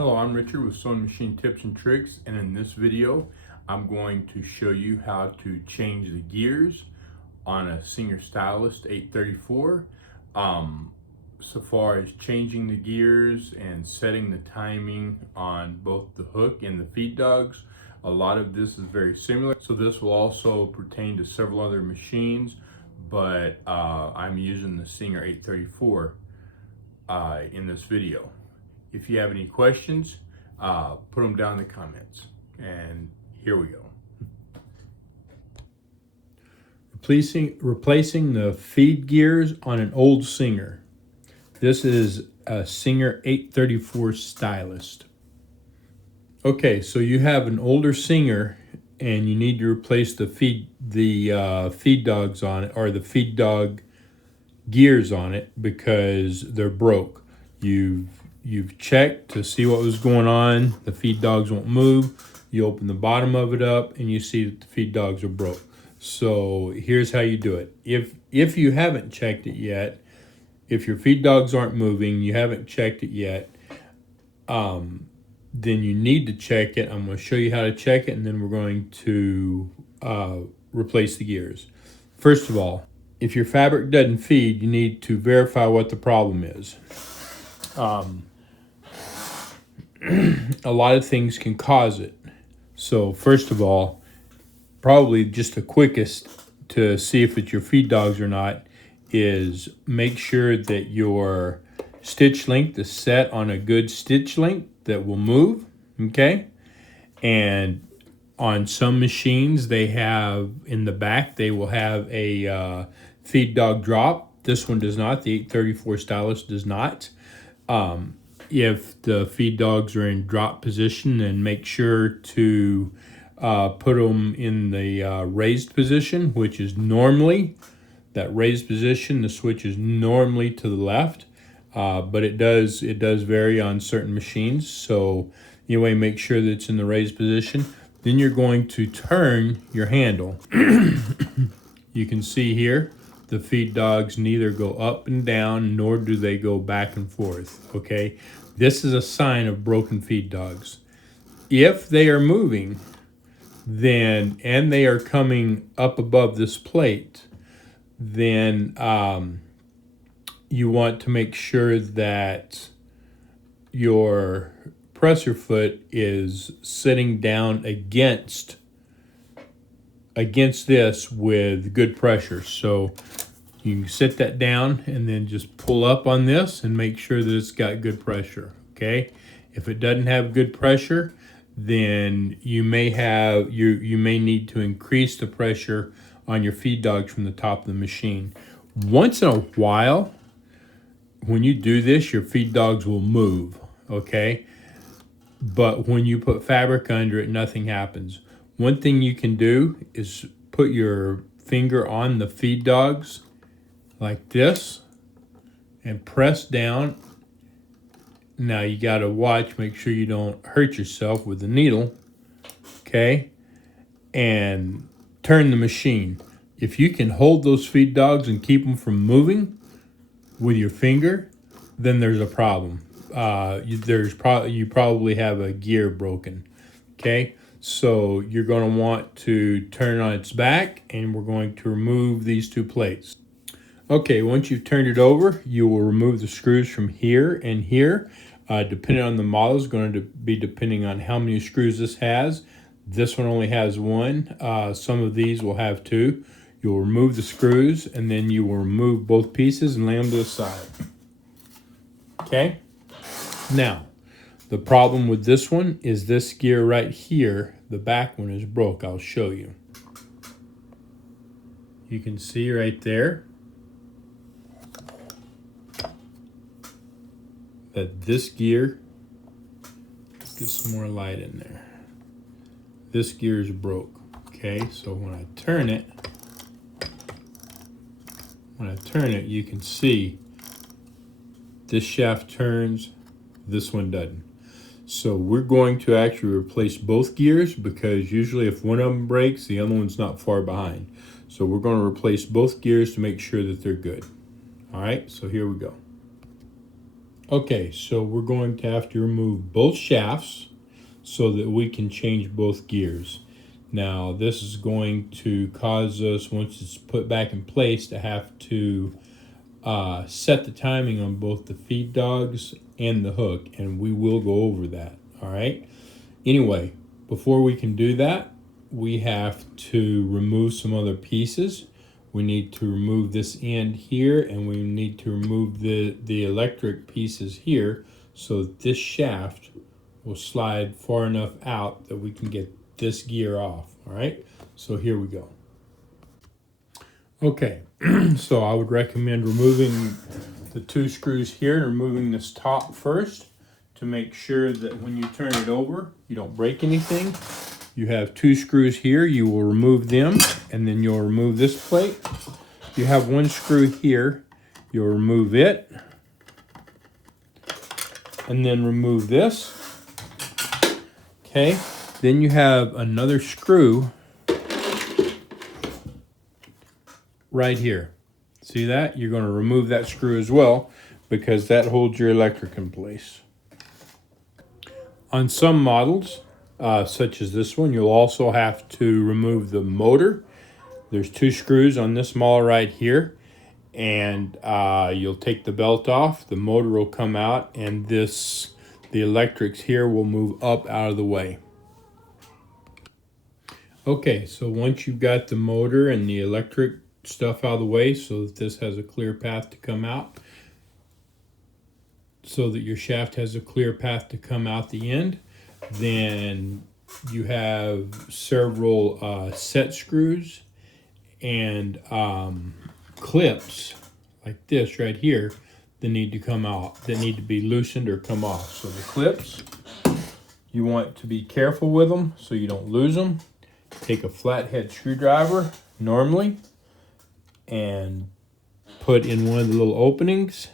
Hello, I'm Richard with Sewing Machine Tips and Tricks, and in this video I'm going to show you how to change the gears on a Singer Stylist 834. So far as changing the gears and setting the timing on both the hook and the feed dogs, a lot of this is very similar. So this will also pertain to several other machines, but I'm using the Singer 834 in this video. If you have any questions, put them down in the comments. And here we go. Replacing the feed gears on an old Singer. This is a Singer 834 Stylist. Okay, so you have an older Singer and you need to replace the feed dogs on it, or the feed dog gears on it, because they're broke. You've checked to see what was going on. The feed dogs won't move. You open the bottom of it up and you see that the feed dogs are broke. So here's how you do it. If you haven't checked it yet, if your feed dogs aren't moving, you haven't checked it yet, then you need to check it. I'm going to show you how to check it, and then we're going to replace the gears. First of all, if your fabric doesn't feed, you need to verify what the problem is. A lot of things can cause it. So first of all, probably just the quickest to see if it's your feed dogs or not is make sure that your stitch length is set on a good stitch length that will move, okay? And on some machines, they have in the back, they will have a feed dog drop. This one does not. The 834 Stylist does not. If the feed dogs are in drop position, then make sure to put them in the raised position, which is normally, that raised position, the switch is normally to the left, but it does vary on certain machines. So anyway, make sure that it's in the raised position. Then you're going to turn your handle. You can see here, the feed dogs neither go up and down, nor do they go back and forth, okay? This is a sign of broken feed dogs. If they are moving, then, and they are coming up above this plate, then you want to make sure that your presser foot is sitting down against this with good pressure. So you can sit that down and then just pull up on this and make sure that it's got good pressure, okay? If it doesn't have good pressure, then you may have you may need to increase the pressure on your feed dogs from the top of the machine. Once in a while, when you do this, your feed dogs will move, okay? But when you put fabric under it, nothing happens. One thing you can do is put your finger on the feed dogs like this and press down. Now you got to watch, make sure you don't hurt yourself with the needle, okay? And turn the machine. If you can hold those feed dogs and keep them from moving with your finger, then there's a problem. You probably have a gear broken, okay? So you're going to want to turn on its back, and we're going to remove these two plates. Okay, once you've turned it over, you will remove the screws from here and here. Depending on the model, is going to be depending on how many screws this has. This one only has one. Some of these will have two. You'll remove the screws, and then you will remove both pieces and lay them to the side. Okay? Now, the problem with this one is this gear right here, the back one is broke. I'll show you. You can see right there that this gear, get some more light in there. This gear is broke, okay? So when I turn it, you can see this shaft turns, this one doesn't. So we're going to actually replace both gears, because usually if one of them breaks, the other one's not far behind. So we're going to replace both gears to make sure that they're good. All right, so here we go. Okay, so we're going to have to remove both shafts so that we can change both gears. Now this is going to cause us, once it's put back in place, to have to set the timing on both the feed dogs and the hook, and we will go over that. All right. Anyway, before we can do that, we have to remove some other pieces. We need to remove this end here, and we need to remove the electric pieces here so that this shaft will slide far enough out that we can get this gear off. All right, so here we go. Okay, so I would recommend removing the 2 screws here and removing this top first to make sure that when you turn it over, you don't break anything. You have 2 screws here, you will remove them, and then you'll remove this plate. You have 1 screw here, you'll remove it, and then remove this. Okay, then you have another screw right here. See that? You're going to remove that screw as well because that holds your electric in place. On some models, such as this one, you'll also have to remove the motor. There's 2 screws on this model right here, and you'll take the belt off, the motor will come out, and the electrics here will move up out of the way. Okay, so once you've got the motor and the electric stuff out of the way so that this has a clear path to come out, so that your shaft has a clear path to come out the end, then you have several set screws and clips like this right here that need to come out, that need to be loosened or come off. So the clips, you want to be careful with them so you don't lose them. Take a flathead screwdriver normally and put in one of the little openings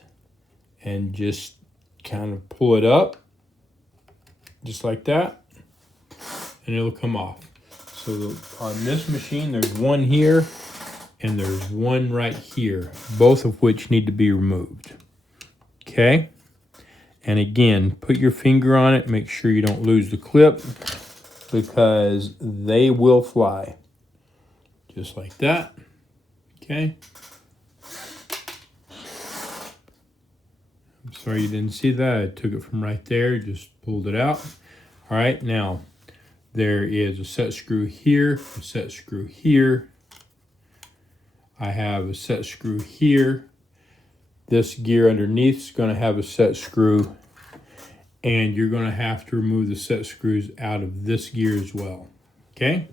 and just kind of pull it up just like that, and it'll come off. So on this machine there's one here and there's one right here, both of which need to be removed. Okay, and again, put your finger on it, make sure you don't lose the clip because they will fly just like that. Okay, I'm sorry you didn't see that. I took it from right there, just pulled it out. All right, now there is a set screw here, a set screw here. I have a set screw here. This gear underneath is going to have a set screw, and you're going to have to remove the set screws out of this gear as well. Okay,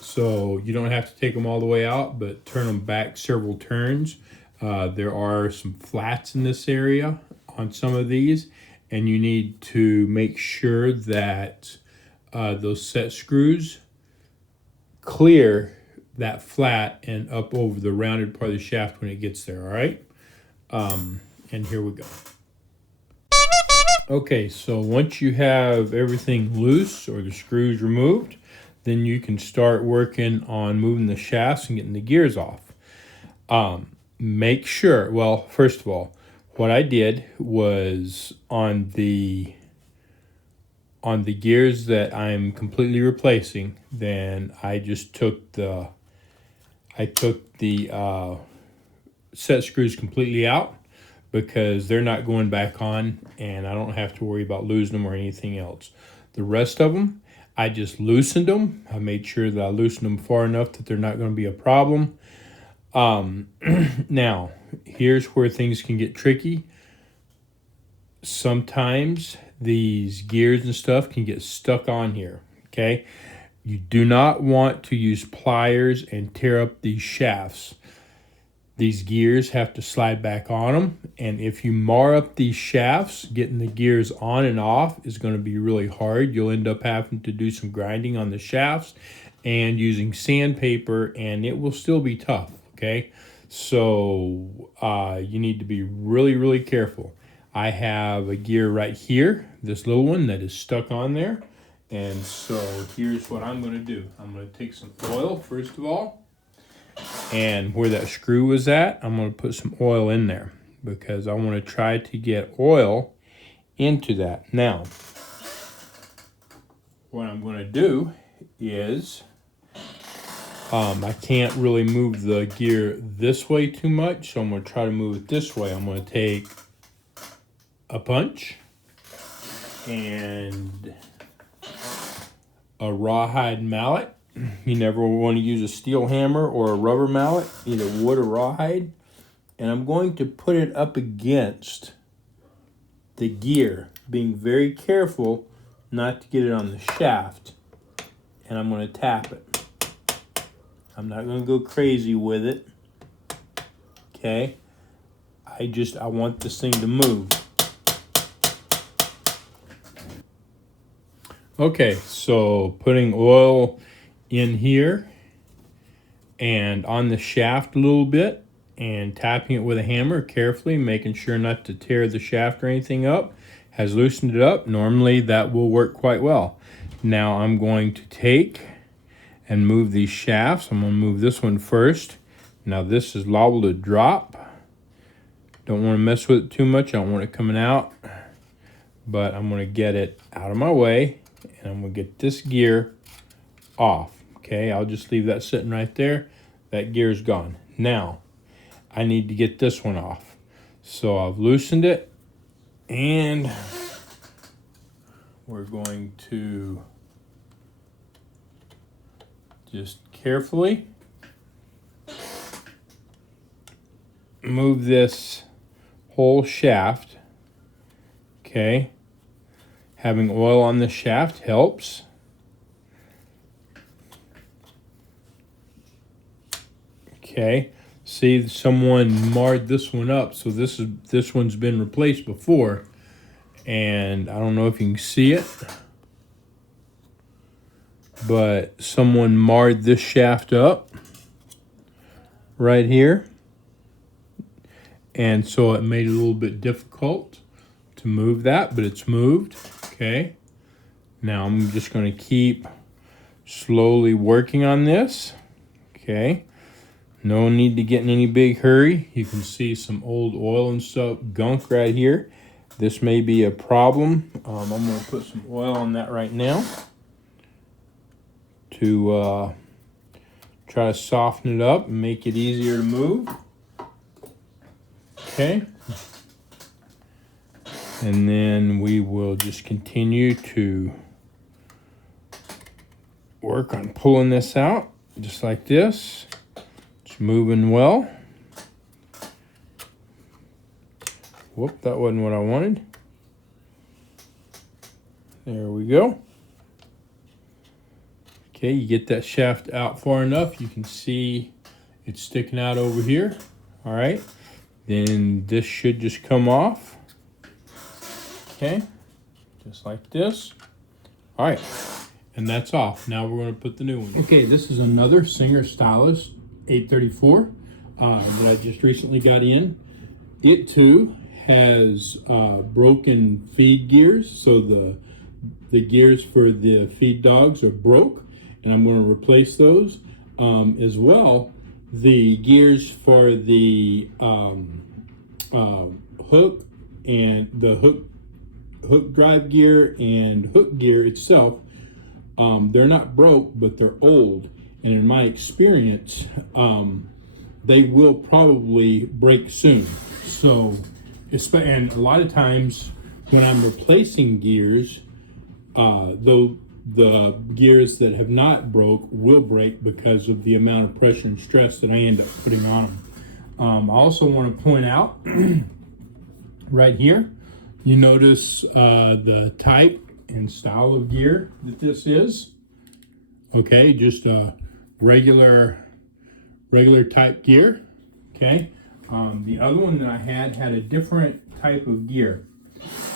so you don't have to take them all the way out, but turn them back several turns. There are some flats in this area on some of these, and you need to make sure that those set screws clear that flat and up over the rounded part of the shaft when it gets there. All right, and here we go. Okay, so once you have everything loose or the screws removed, then you can start working on moving the shafts and getting the gears off. Make sure, well, first of all, what I did was on the gears that I'm completely replacing, then I just took the set screws completely out because they're not going back on, and I don't have to worry about losing them or anything else. The rest of them, I just loosened them. I made sure that I loosened them far enough that they're not going to be a problem. Now, here's where things can get tricky. Sometimes these gears and stuff can get stuck on here, okay? You do not want to use pliers and tear up these shafts. These gears have to slide back on them, and if you mar up these shafts, getting the gears on and off is going to be really hard. You'll end up having to do some grinding on the shafts and using sandpaper, and it will still be tough, okay? So you need to be really, really careful. I have a gear right here, this little one that is stuck on there, and so here's what I'm going to do. I'm going to take some oil, first of all, and where that screw was at, I'm going to put some oil in there because I want to try to get oil into that. Now, what I'm going to do is, I can't really move the gear this way too much, so I'm going to try to move it this way. I'm going to take a punch and a rawhide mallet. You never want to use a steel hammer or a rubber mallet, either wood or rawhide. And I'm going to put it up against the gear, being very careful not to get it on the shaft. And I'm going to tap it. I'm not going to go crazy with it. Okay? I want this thing to move. Okay, so putting oil in here and on the shaft a little bit and tapping it with a hammer carefully, making sure not to tear the shaft or anything up, has loosened it up. Normally that will work quite well. Now I'm going to take and move these shafts. I'm going to move this one first. Now this is liable to drop. Don't want to mess with it too much. I don't want it coming out. But I'm going to get it out of my way. And I'm going to get this gear off. Okay, I'll just leave that sitting right there. That gear is gone. Now, I need to get this one off. So I've loosened it. And we're going to just carefully move this whole shaft. Okay. Having oil on the shaft helps. Okay. See, someone marred this one up. So this one's been replaced before. And I don't know if you can see it, but someone marred this shaft up right here. And so it made it a little bit difficult to move that, but it's moved. Okay. Now I'm just going to keep slowly working on this. Okay. No need to get in any big hurry. You can see some old oil and stuff, gunk right here. This may be a problem. I'm going to put some oil on that right now to try to soften it up and make it easier to move. Okay. And then we will just continue to work on pulling this out, just like this. It's moving well. Whoop, that wasn't what I wanted. There we go. Okay, you get that shaft out far enough, you can see it's sticking out over here. All right, then this should just come off. Okay, just like this. All right, and that's off. Now we're going to put the new one. Okay, this is another Singer Stylist 834 that I just recently got in. It too has broken feed gears, so the gears for the feed dogs are broke, and I'm going to replace those. As well, the gears for the hook and the hook drive gear and hook gear itself, they're not broke, but they're old, and in my experience, they will probably break soon. So, and a lot of times when I'm replacing gears, though the gears that have not broke will break because of the amount of pressure and stress that I end up putting on them. I also want to point out right here, you notice the type and style of gear that this is. Okay, just a regular type gear. Okay. The other one that I had a different type of gear.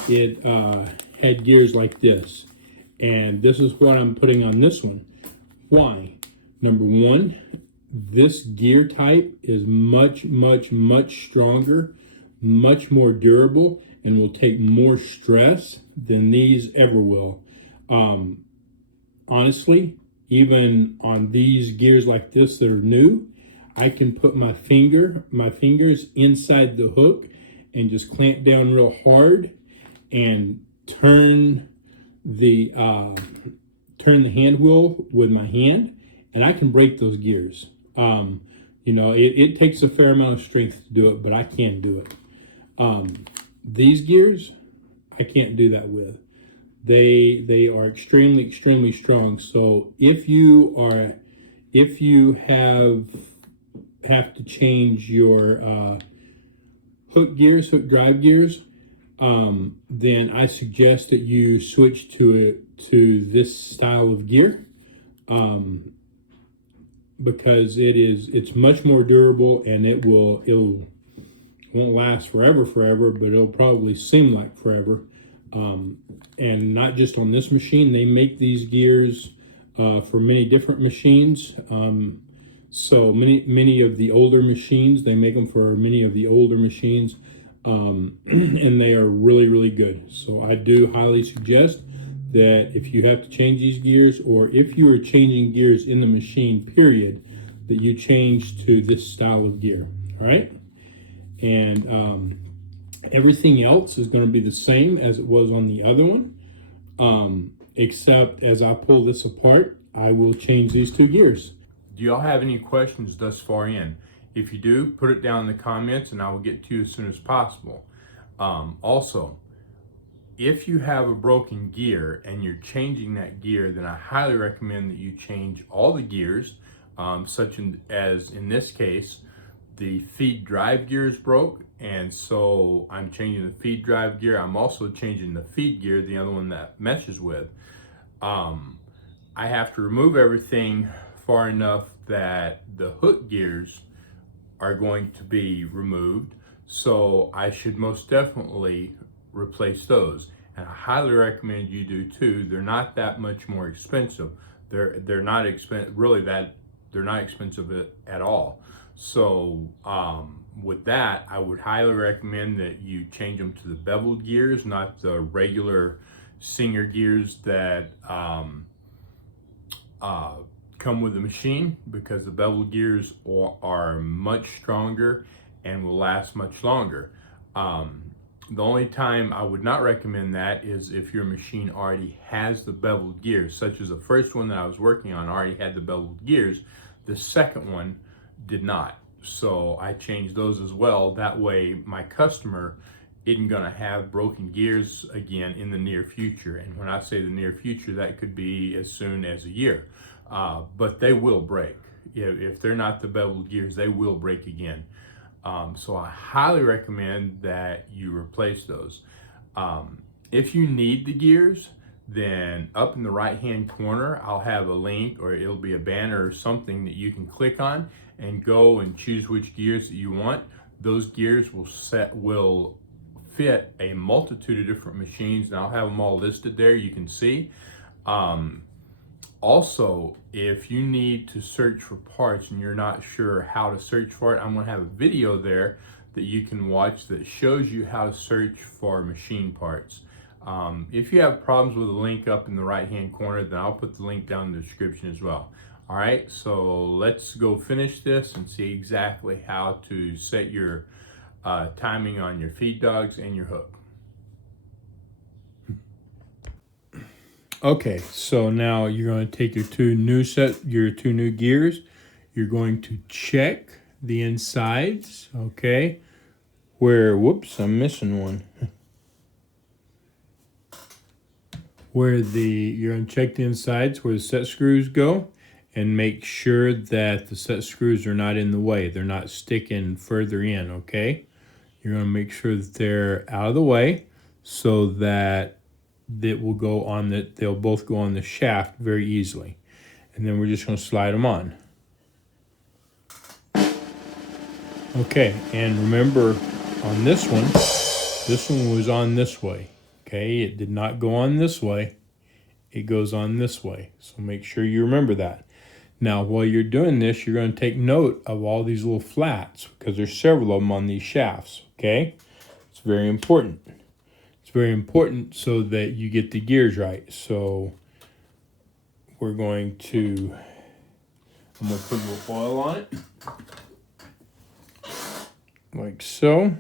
It had gears like this. And this is what I'm putting on this one. Why? Number one, this gear type is much, much, much stronger, much more durable, and will take more stress than these ever will. Honestly, even on these gears like this that are new, I can put my fingers inside the hook and just clamp down real hard, and turn the hand wheel with my hand, and I can break those gears. You know, it takes a fair amount of strength to do it, but I can do it. These gears, I can't do that with. They are extremely strong. So if you have to change your hook drive gears, then I suggest that you switch to this style of gear, because it's much more durable, and it won't last forever, but it'll probably seem like forever. And not just on this machine. They make these gears for many different machines. So many of the older machines, they make them for many of the older machines, and they are really good. So I do highly suggest that if you have to change these gears, or if you are changing gears in the machine, period, that you change to this style of gear. All right, and everything else is going to be the same as it was on the other one, except as I pull this apart, I will change these two gears. Do y'all have any questions thus far in? If you do, put it down in the comments and I will get to you as soon as possible. Also, if you have a broken gear and you're changing that gear, then I highly recommend that you change all the gears, such as in this case, the feed drive gear is broke, and so I'm changing the feed drive gear. I'm also changing the feed gear, the other one that meshes with. I have to remove everything far enough that the hook gears are going to be removed, so I should most definitely replace those, and I highly recommend you do too. They're not that much more expensive. They're not expensive, really, that they're not expensive at all. So with that, I would highly recommend that you change them to the beveled gears, not the regular Singer gears that come with the machine, because the beveled gears are much stronger and will last much longer. The only time I would not recommend that is if your machine already has the beveled gears, such as the first one that I was working on already had the beveled gears. The second one did not. So I changed those as well. That way my customer isn't gonna have broken gears again in the near future. And when I say the near future, that could be as soon as a year. But they will break. If they're not the beveled gears, they will break again. So I highly recommend that you replace those. If you need the gears, then up in the right hand corner, I'll have a link, or it'll be a banner or something that you can click on and go and choose which gears that you want. Those gears will fit a multitude of different machines, and I'll have them all listed there, you can see. Also, if you need to search for parts and you're not sure how to search for it, I'm going to have a video there that you can watch that shows you how to search for machine parts. If you have problems with the link up in the right hand corner, then I'll put the link down in the description as well. All right, so let's go finish this and see exactly how to set your timing on your feed dogs and your hook. Okay, so now you're going to take your two new gears. You're going to check the insides, okay? Whoops, I'm missing one. You're going to check the insides where the set screws go, and make sure that the set screws are not in the way. They're not sticking further in, okay? You're going to make sure that they're out of the way, so that they'll both go on the shaft very easily. And then we're just going to slide them on. Okay, and remember on this one was on this way. Okay, it did not go on this way. It goes on this way. So make sure you remember that. Now, while you're doing this, you're going to take note of all these little flats, because there's several of them on these shafts, okay? It's very important. It's very important so that you get the gears right. So I'm going to put a little oil on it, like so.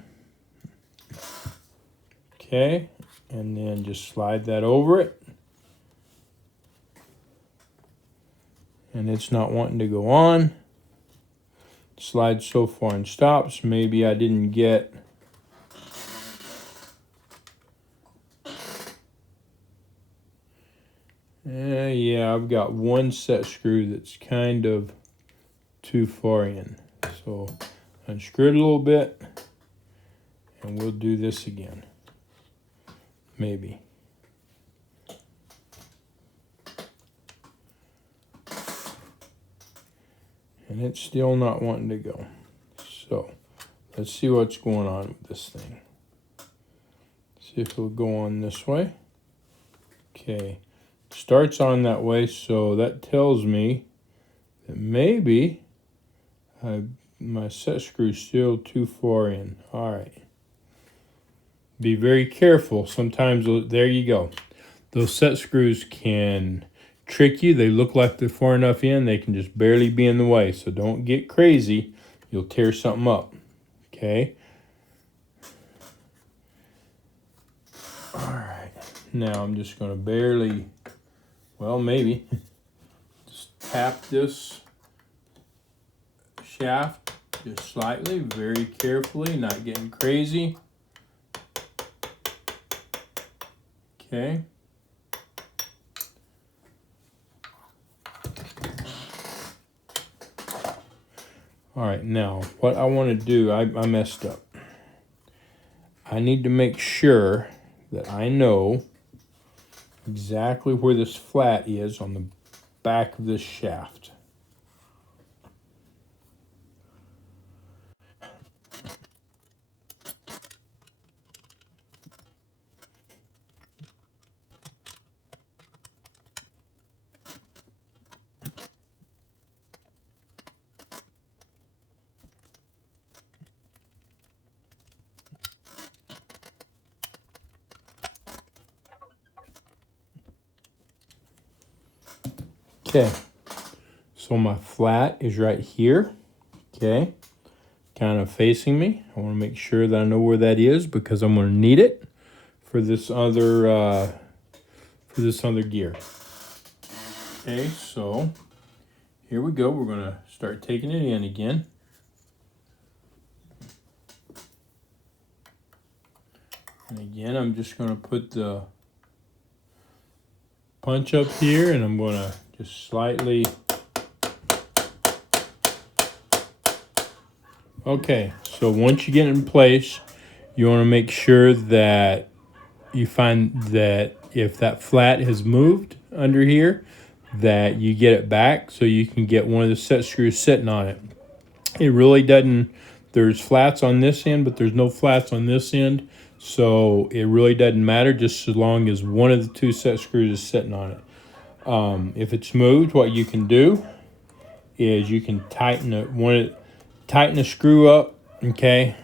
Okay, and then just slide that over it. And it's not wanting to go on. Slide so far and stops. Maybe I didn't get yeah, I've got one set screw that's kind of too far in. So unscrew it a little bit and we'll do this again. Maybe. And it's still not wanting to go. So let's see what's going on with this thing. See if it'll go on this way. Okay. Starts on that way, so that tells me that maybe my set screw's still too far in. All right. Be very careful. Sometimes, there you go. Those set screws can trick you. They look like they're far enough in. They can just barely be in the way. So don't get crazy. You'll tear something up. Okay. All right. Now I'm just going to barely, well, maybe just tap this shaft just slightly, very carefully, not getting crazy. Okay. All right, now what I want to do, I messed up. I need to make sure that I know exactly where this flat is on the back of this shaft. Okay, so my flat is right here, okay, kind of facing me. I want to make sure that I know where that is because I'm going to need it for this other gear. Okay, so here we go. We're going to start taking it in again. And again, I'm just going to put the punch up here and I'm going to just slightly. Okay, so once you get it in place, you want to make sure that you find that if that flat has moved under here, that you get it back so you can get one of the set screws sitting on it. It really doesn't, there's flats on this end, but there's no flats on this end. So it really doesn't matter just as long as one of the two set screws is sitting on it. If it's moved, what you can do is you can tighten a screw up, okay?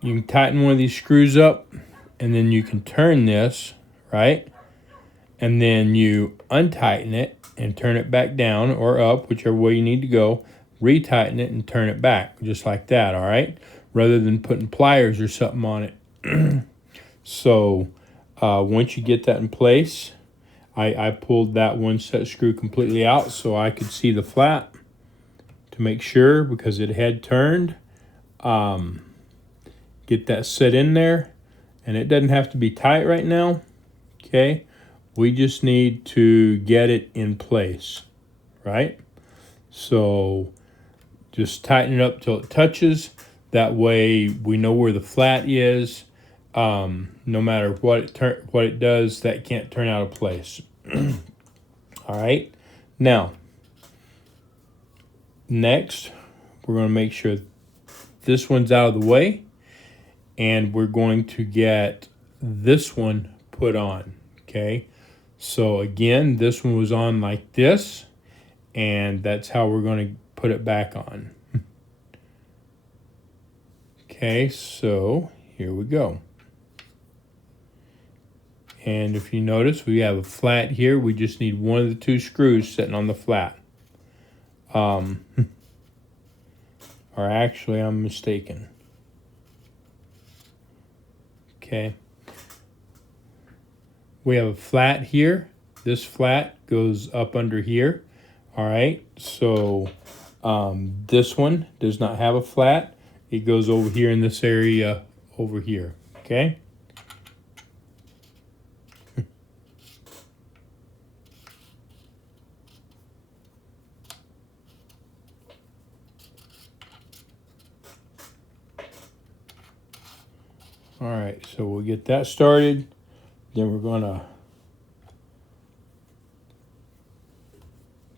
You can tighten one of these screws up, and then you can turn this, right? And then you untighten it and turn it back down or up, whichever way you need to go. Retighten it and turn it back, just like that, all right? Rather than putting pliers or something on it. So once you get that in place, I pulled that one set screw completely out so I could see the flat to make sure because it had turned. Get that set in there, and it doesn't have to be tight right now, okay? We just need to get it in place, right? So just tighten it up till it touches. That way we know where the flat is. No matter what it does, that can't turn out of place. All right. Now, next, we're going to make sure this one's out of the way, and we're going to get this one put on. Okay. So again, this one was on like this, and that's how we're going to put it back on. Okay, so here we go. And if you notice, we have a flat here. We just need one of the two screws sitting on the flat. Or actually, I'm mistaken. Okay. We have a flat here. This flat goes up under here. All right. So this one does not have a flat. It goes over here in this area over here. Okay. All right, so we'll get that started. Then we're gonna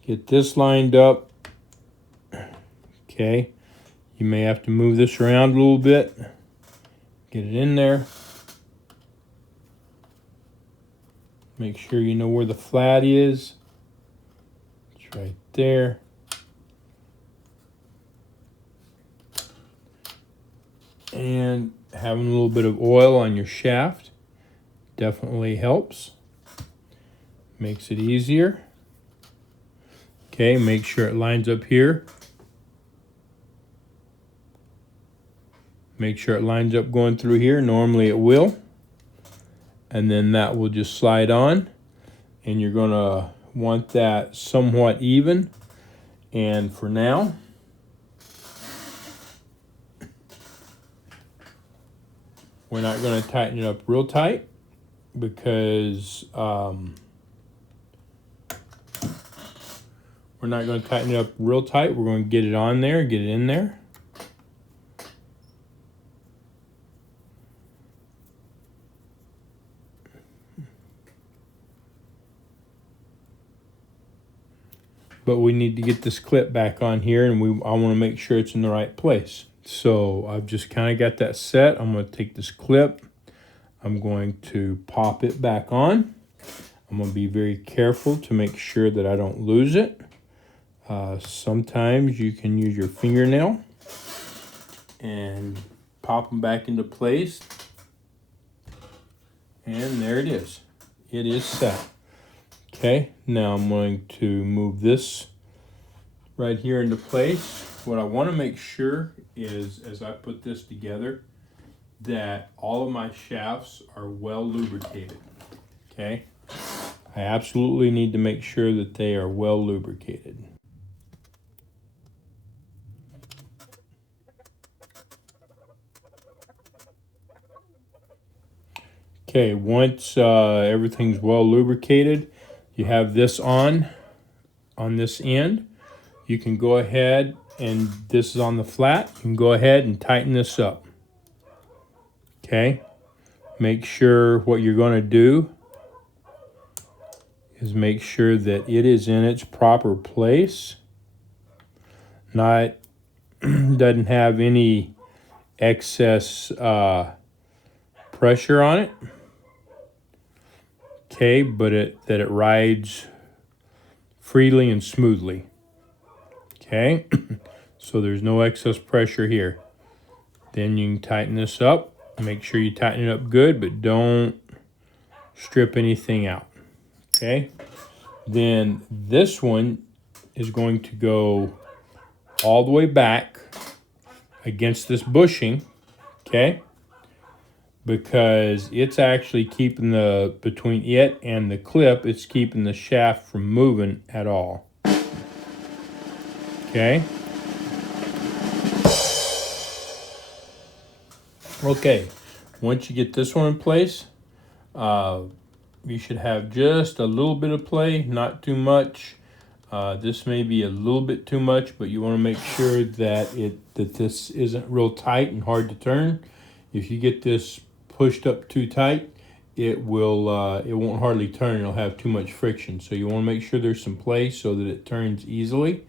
get this lined up. Okay, you may have to move this around a little bit. Get it in there. Make sure you know where the flat is. It's right there. And having a little bit of oil on your shaft definitely helps. Makes it easier. Okay, make sure it lines up here. Make sure it lines up going through here. Normally it will. And then that will just slide on. And you're gonna want that somewhat even. And for now, we're not gonna tighten it up real tight because we're not going to tighten it up real tight. We're going to get it on there, get it in there. But we need to get this clip back on here, and I want to make sure it's in the right place. So I've just kind of got that set. I'm going to take this clip. I'm going to pop it back on. I'm going to be very careful to make sure that I don't lose it. Sometimes you can use your fingernail and pop them back into place. And there it is. It is set. Okay, now I'm going to move this right here into place. What I want to make sure is, as I put this together, that all of my shafts are well lubricated. Okay, I absolutely need to make sure that they are well lubricated. Okay, once everything's well lubricated, you have this on this end. You can go ahead, and this is on the flat, you can go ahead and tighten this up. Okay, make sure what you're going to do is make sure that it is in its proper place. Doesn't have any excess pressure on it. Okay, but that it rides freely and smoothly. Okay, so there's no excess pressure here. Then you can tighten this up. Make sure you tighten it up good, but don't strip anything out. Okay, then this one is going to go all the way back against this bushing. Okay, because it's actually keeping between it and the clip, it's keeping the shaft from moving at all. Okay. Okay, once you get this one in place, you should have just a little bit of play, not too much. This may be a little bit too much, but you want to make sure that this isn't real tight and hard to turn. If you get this pushed up too tight, it won't hardly turn. It'll have too much friction. So you want to make sure there's some play so that it turns easily.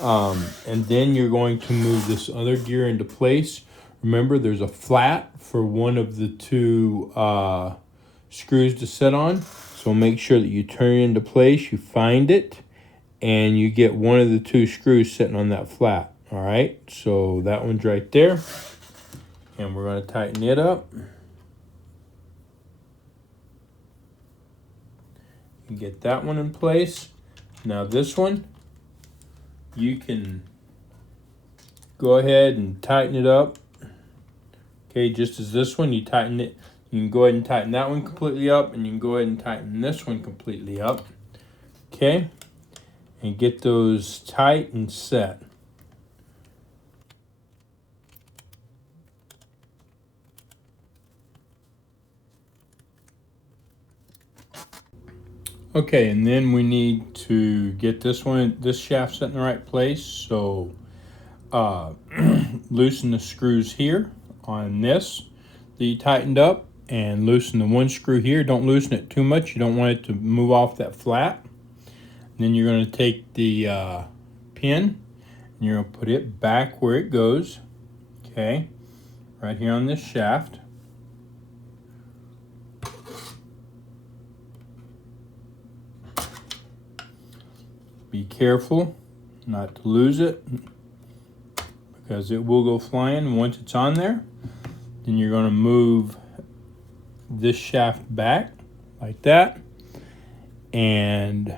And then you're going to move this other gear into place. Remember, there's a flat for one of the two screws to set on. So make sure that you turn it into place, you find it, and you get one of the two screws sitting on that flat. All right, so that one's right there. And we're going to tighten it up. And get that one in place. Now this one, you can go ahead and tighten it up. Okay, just as this one, you tighten it You can go ahead and tighten that one completely up, and you can go ahead and tighten this one completely up. Okay, and get those tight and set. Okay, and then we need to get this shaft set in the right place. So loosen the screws here on this that you tightened up, and loosen the one screw here. Don't loosen it too much. You don't want it to move off that flat. And then you're going to take the pin, and you're going to put it back where it goes. Okay, right here on this shaft. Be careful not to lose it, because it will go flying once it's on there. Then you're going to move this shaft back like that, and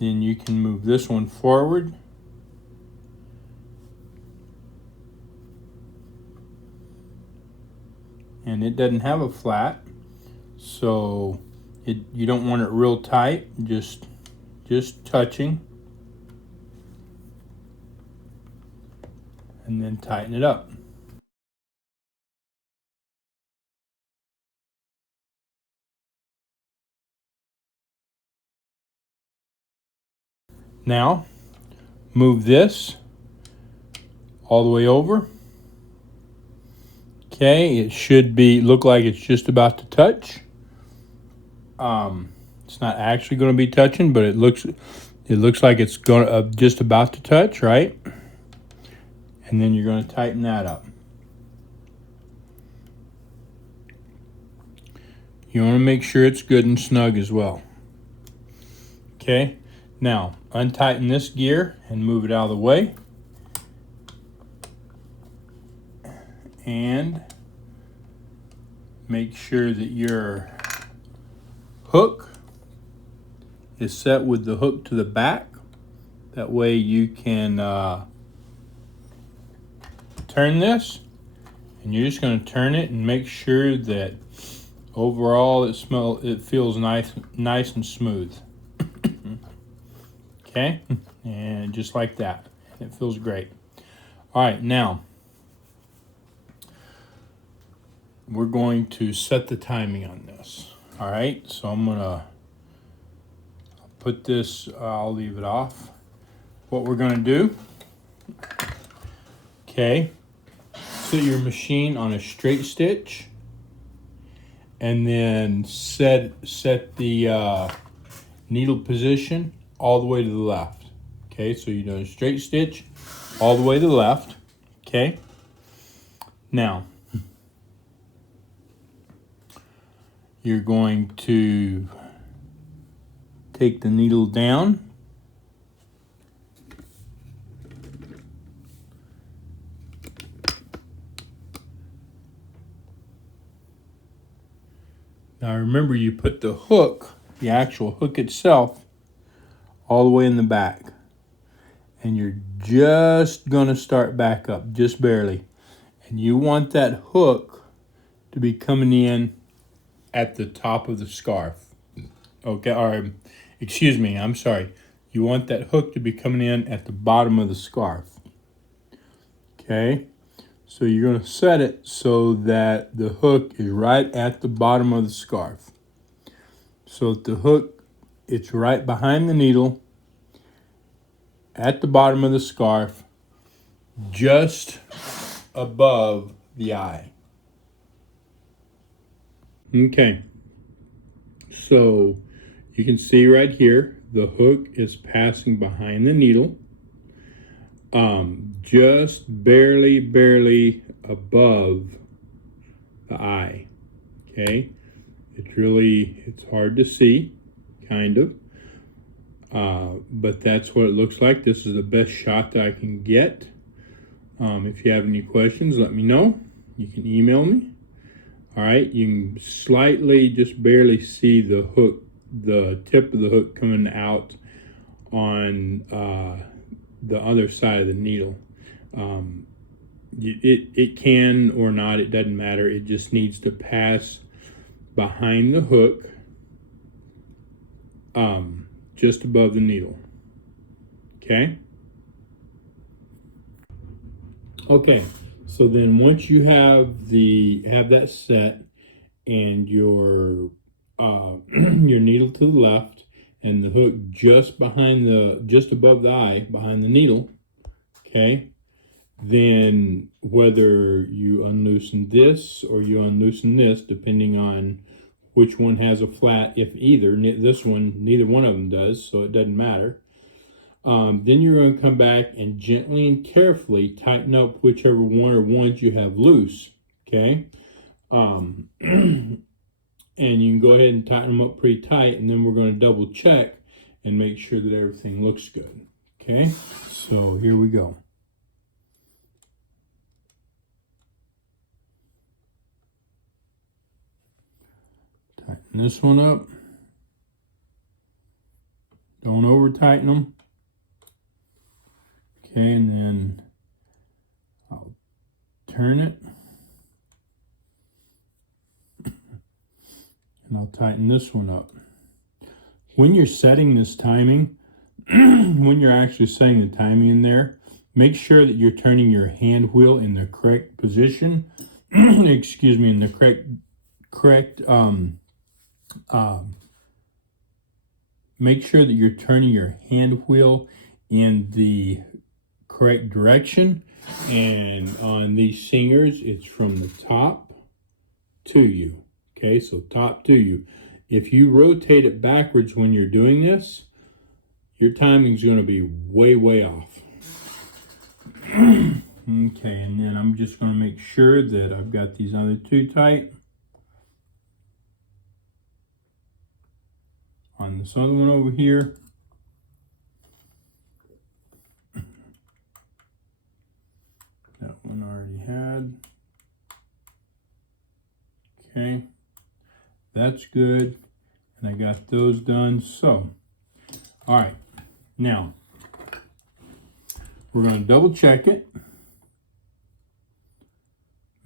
then you can move this one forward. And it doesn't have a flat, so you don't want it real tight, just touching, and then tighten it up. Now move this all the way over. Okay, it should look like it's just about to touch. It's not actually going to be touching, but it looks like it's going to just about to touch, right? And then you're going to tighten that up. You want to make sure it's good and snug as well. Okay, now untighten this gear and move it out of the way. And make sure that your hook is set with the hook to the back. That way you can turn this, and you're just going to turn it and make sure that overall it feels nice and smooth. Okay, and just like that, it feels great. All right, now we're going to set the timing on this. All right, so I'm gonna put this, I'll leave it off. What we're gonna do, okay, set your machine on a straight stitch, and then set the needle position all the way to the left. Okay, so you're doing a straight stitch all the way to the left. Okay, now you're going to take the needle down, now remember, you put the hook, the actual hook itself, all the way in the back, and you're just gonna start back up, just barely, and you want that hook to be coming in at the top of the scarf. Okay, or excuse me, I'm sorry. You want that hook to be coming in at the bottom of the scarf. Okay, so you're going to set it so that the hook is right at the bottom of the scarf. So that the hook, it's right behind the needle at the bottom of the scarf, just above the eye. Okay, so you can see right here, the hook is passing behind the needle, just barely above the eye. Okay, it's hard to see, kind of, but that's what it looks like. This is the best shot that I can get. If you have any questions, let me know. You can email me. All right, you can slightly, just barely see the hook, the tip of the hook coming out on the other side of the needle. it can or not, it doesn't matter. It just needs to pass behind the hook, just above the needle. Okay. Okay, so then once you have that set and your your needle to the left and the hook just above the eye, behind the needle, okay, then whether you unloosen this or you unloosen this, depending on which one has a flat, if either, neither one of them does, so it doesn't matter. Then you're going to come back and gently and carefully tighten up whichever one or ones you have loose, okay? And you can go ahead and tighten them up pretty tight, and then we're going to double check and make sure that everything looks good, okay? So here we go. Tighten this one up. Don't over tighten them. Okay, and then I'll turn it. And I'll tighten this one up. When you're setting this timing, when you're actually setting the timing in there, make sure that you're turning your hand wheel in the correct position. Excuse me, in the correct make sure that you're turning your hand wheel in the correct direction. And on these Singers, it's from the top to you. Okay, so top to you. If you rotate it backwards when you're doing this, your timing is going to be way, way off. Okay, and then I'm just going to make sure that I've got these other two tight. On this other one over here. That one already had. Okay. That's good. And I got those done. So, all right. Now, we're going to double check it.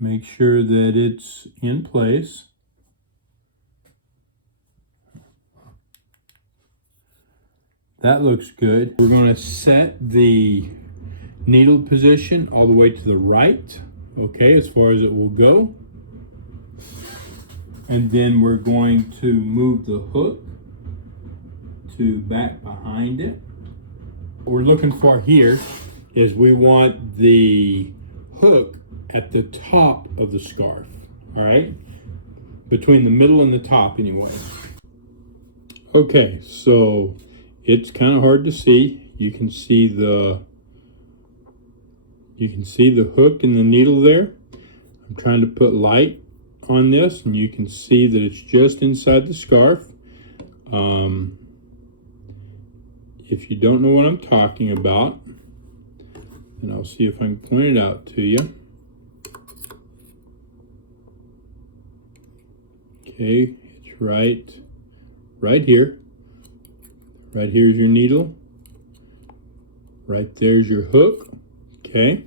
Make sure that it's in place. That looks good. We're going to set the needle position all the way to the right, okay, as far as it will go. And then we're going to move the hook to back behind it. What we're looking for here is we want the hook at the top of the scarf, all right? Between the middle and the top anyway. Okay, so it's kind of hard to see. You can see the hook and the needle there. I'm trying to put light on this, and you can see that it's just inside the scarf. If you don't know what I'm talking about, then I'll see if I can point it out to you. Okay, it's right here. Right here's your needle. Right there's your hook. Okay.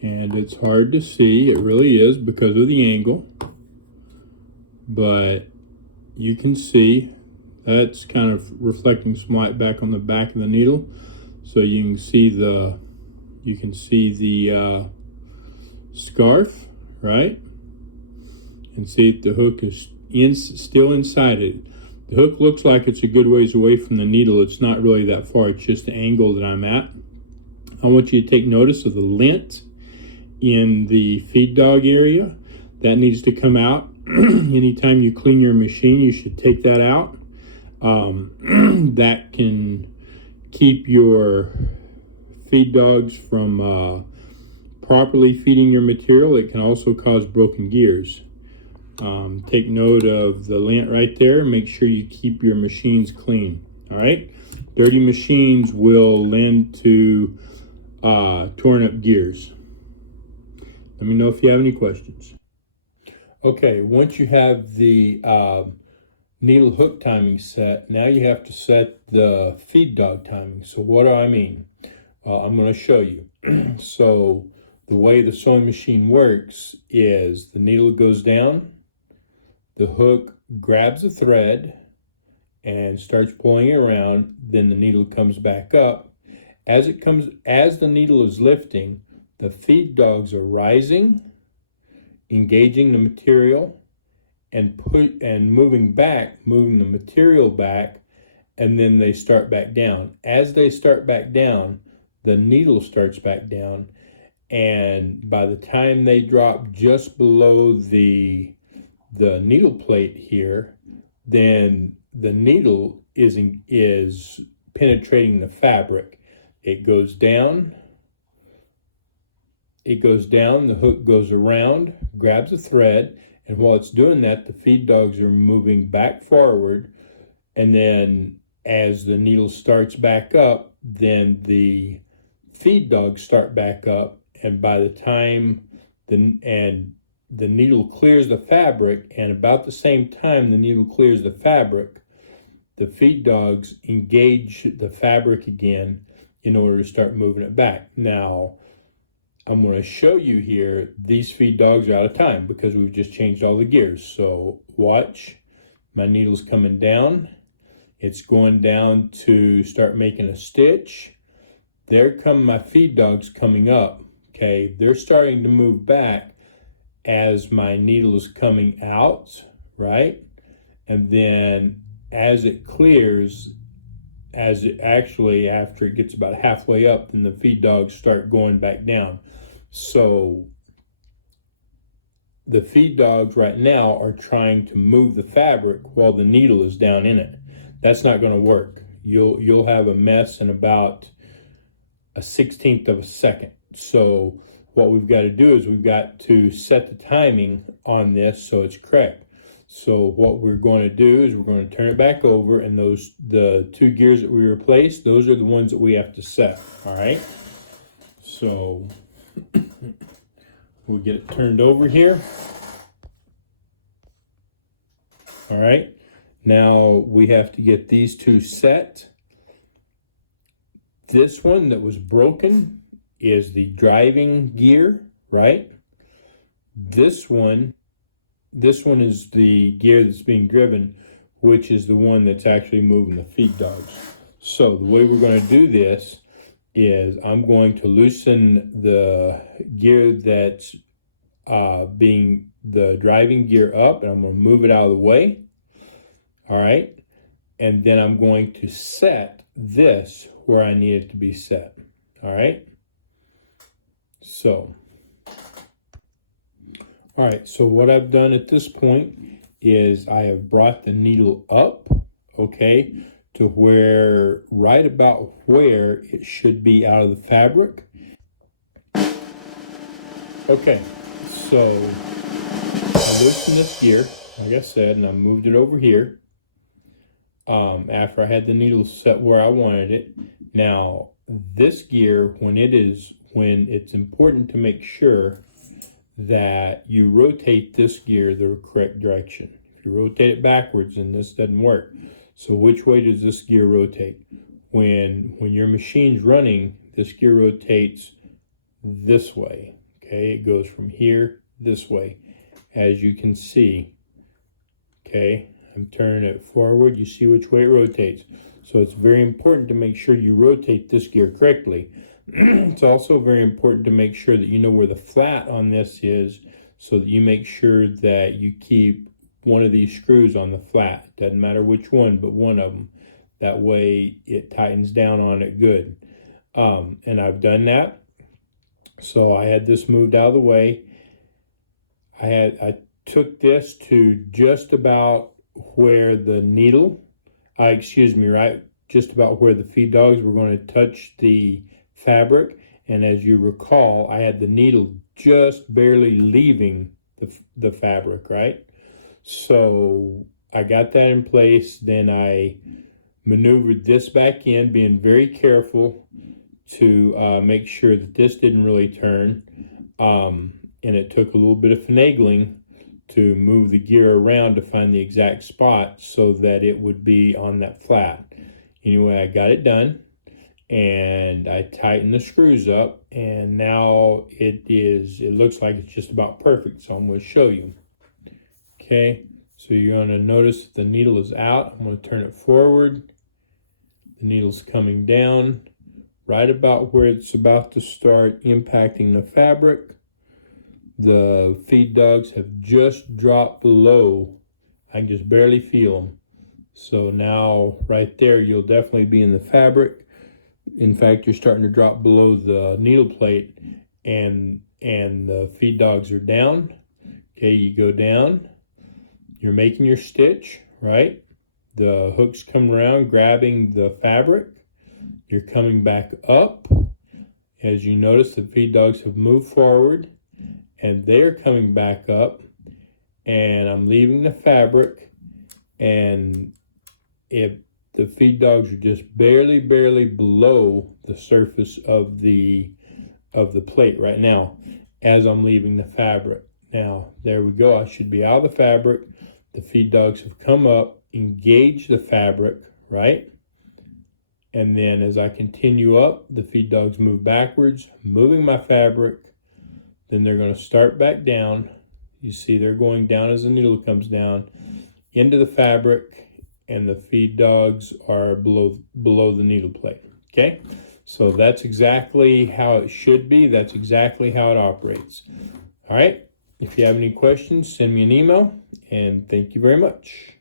And it's hard to see. It really is because of the angle. But you can see that's kind of reflecting some light back on the back of the needle. So you can see the scarf, right? And see if the hook is still inside it. The hook looks like it's a good ways away from the needle. It's not really that far. It's just the angle that I'm at. I want you to take notice of the lint in the feed dog area. That needs to come out. Anytime you clean your machine, you should take that out. That can keep your feed dogs from properly feeding your material. It can also cause broken gears. Take note of the lint right there. Make sure you keep your machines clean. All right. Dirty machines will lend to torn up gears. Let me know if you have any questions. Okay, once you have the needle hook timing set, now you have to set the feed dog timing. So what do I mean? I'm going to show you. So the way the sewing machine works is the needle goes down, the hook grabs the thread and starts pulling it around, then the needle comes back up. As the needle is lifting, the feed dogs are rising, engaging the material, and moving the material back, and then they start back down. As they start back down, the needle starts back down, and by the time they drop just below the needle plate here, then the needle is penetrating the fabric. It goes down, the hook goes around, grabs a thread, and while it's doing that, the feed dogs are moving back forward, and then as the needle starts back up, then the feed dogs start back up, and by the time the needle clears the fabric, and about the same time the needle clears the fabric, the feed dogs engage the fabric again in order to start moving it back. Now, I'm going to show you here, these feed dogs are out of time because we've just changed all the gears. So watch, my needle's coming down. It's going down to start making a stitch. There come my feed dogs coming up. Okay, they're starting to move back as my needle is coming out, right? And then as it clears, after it gets about halfway up, then the feed dogs start going back down. So the feed dogs right now are trying to move the fabric while the needle is down in it. That's not going to work. You'll have a mess in about a 1/16 of a second. So what we've got to do is we've got to set the timing on this so it's correct. So what we're going to do is we're going to turn it back over, and the two gears that we replaced, those are the ones that we have to set. All right. So we'll get it turned over here. All right. Now we have to get these two set. This one that was broken is the driving gear, right? This one is the gear that's being driven, which is the one that's actually moving the feed dogs. So the way we're going to do this is I'm going to loosen the gear that's being the driving gear up, and I'm going to move it out of the way. All right. And then I'm going to set this where I need it to be set. All right. So, all right. So what I've done at this point is I have brought the needle up, okay, to where, right about where it should be out of the fabric. Okay. So I loosened this gear, like I said, and I moved it over here. After I had the needle set where I wanted it. Now, this gear, when it's important to make sure that you rotate this gear the correct direction. If you rotate it backwards, then this doesn't work. So which way does this gear rotate? When your machine's running, this gear rotates this way. Okay, it goes from here this way, as you can see. Okay. I'm turning it forward. You see which way it rotates. So it's very important to make sure you rotate this gear correctly. It's also very important to make sure that you know where the flat on this is, so that you make sure that you keep one of these screws on the flat. Doesn't matter which one, but one of them. That way it tightens down on it good. And I've done that. So I had this moved out of the way. I took this to just about where the needle, just about where the feed dogs were going to touch the fabric. And as you recall, I had the needle just barely leaving the fabric, right? So I got that in place. Then I maneuvered this back in, being very careful to make sure that this didn't really turn. And it took a little bit of finagling to move the gear around to find the exact spot so that it would be on that flat. Anyway, I got it done, and I tighten the screws up, and now it looks like it's just about perfect. So I'm going to show you. Okay, so you're going to notice that the needle is out. I'm going to turn it forward. The needle's coming down right about where it's about to start impacting the fabric. The feed dogs have just dropped below. I can just barely feel them. So now right there, you'll definitely be in the fabric. In fact, you're starting to drop below the needle plate, and the feed dogs are down. Okay, you go down. You're making your stitch, right? The hooks come around, grabbing the fabric. You're coming back up. As you notice, the feed dogs have moved forward, and they're coming back up, and I'm leaving the fabric, and if the feed dogs are just barely below the surface of the plate right now as I'm leaving the fabric. Now, there we go. I should be out of the fabric. The feed dogs have come up, engaged the fabric, right? And then as I continue up, the feed dogs move backwards, moving my fabric. Then they're going to start back down. You see they're going down as the needle comes down into the fabric, and the feed dogs are below the needle plate. Okay, so that's exactly how it should be. That's exactly how it operates. All right, if you have any questions, send me an email, and thank you very much.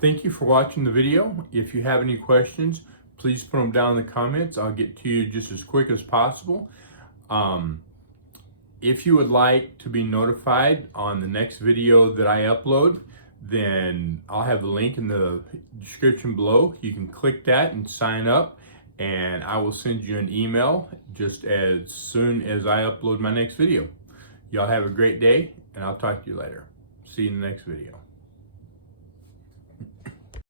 Thank you for watching the video. If you have any questions, please put them down in the comments. I'll get to you just as quick as possible. If you would like to be notified on the next video that I upload, then I'll have the link in the description below. You can click that and sign up, and I will send you an email just as soon as I upload my next video. Y'all have a great day, and I'll talk to you later. See you in the next video.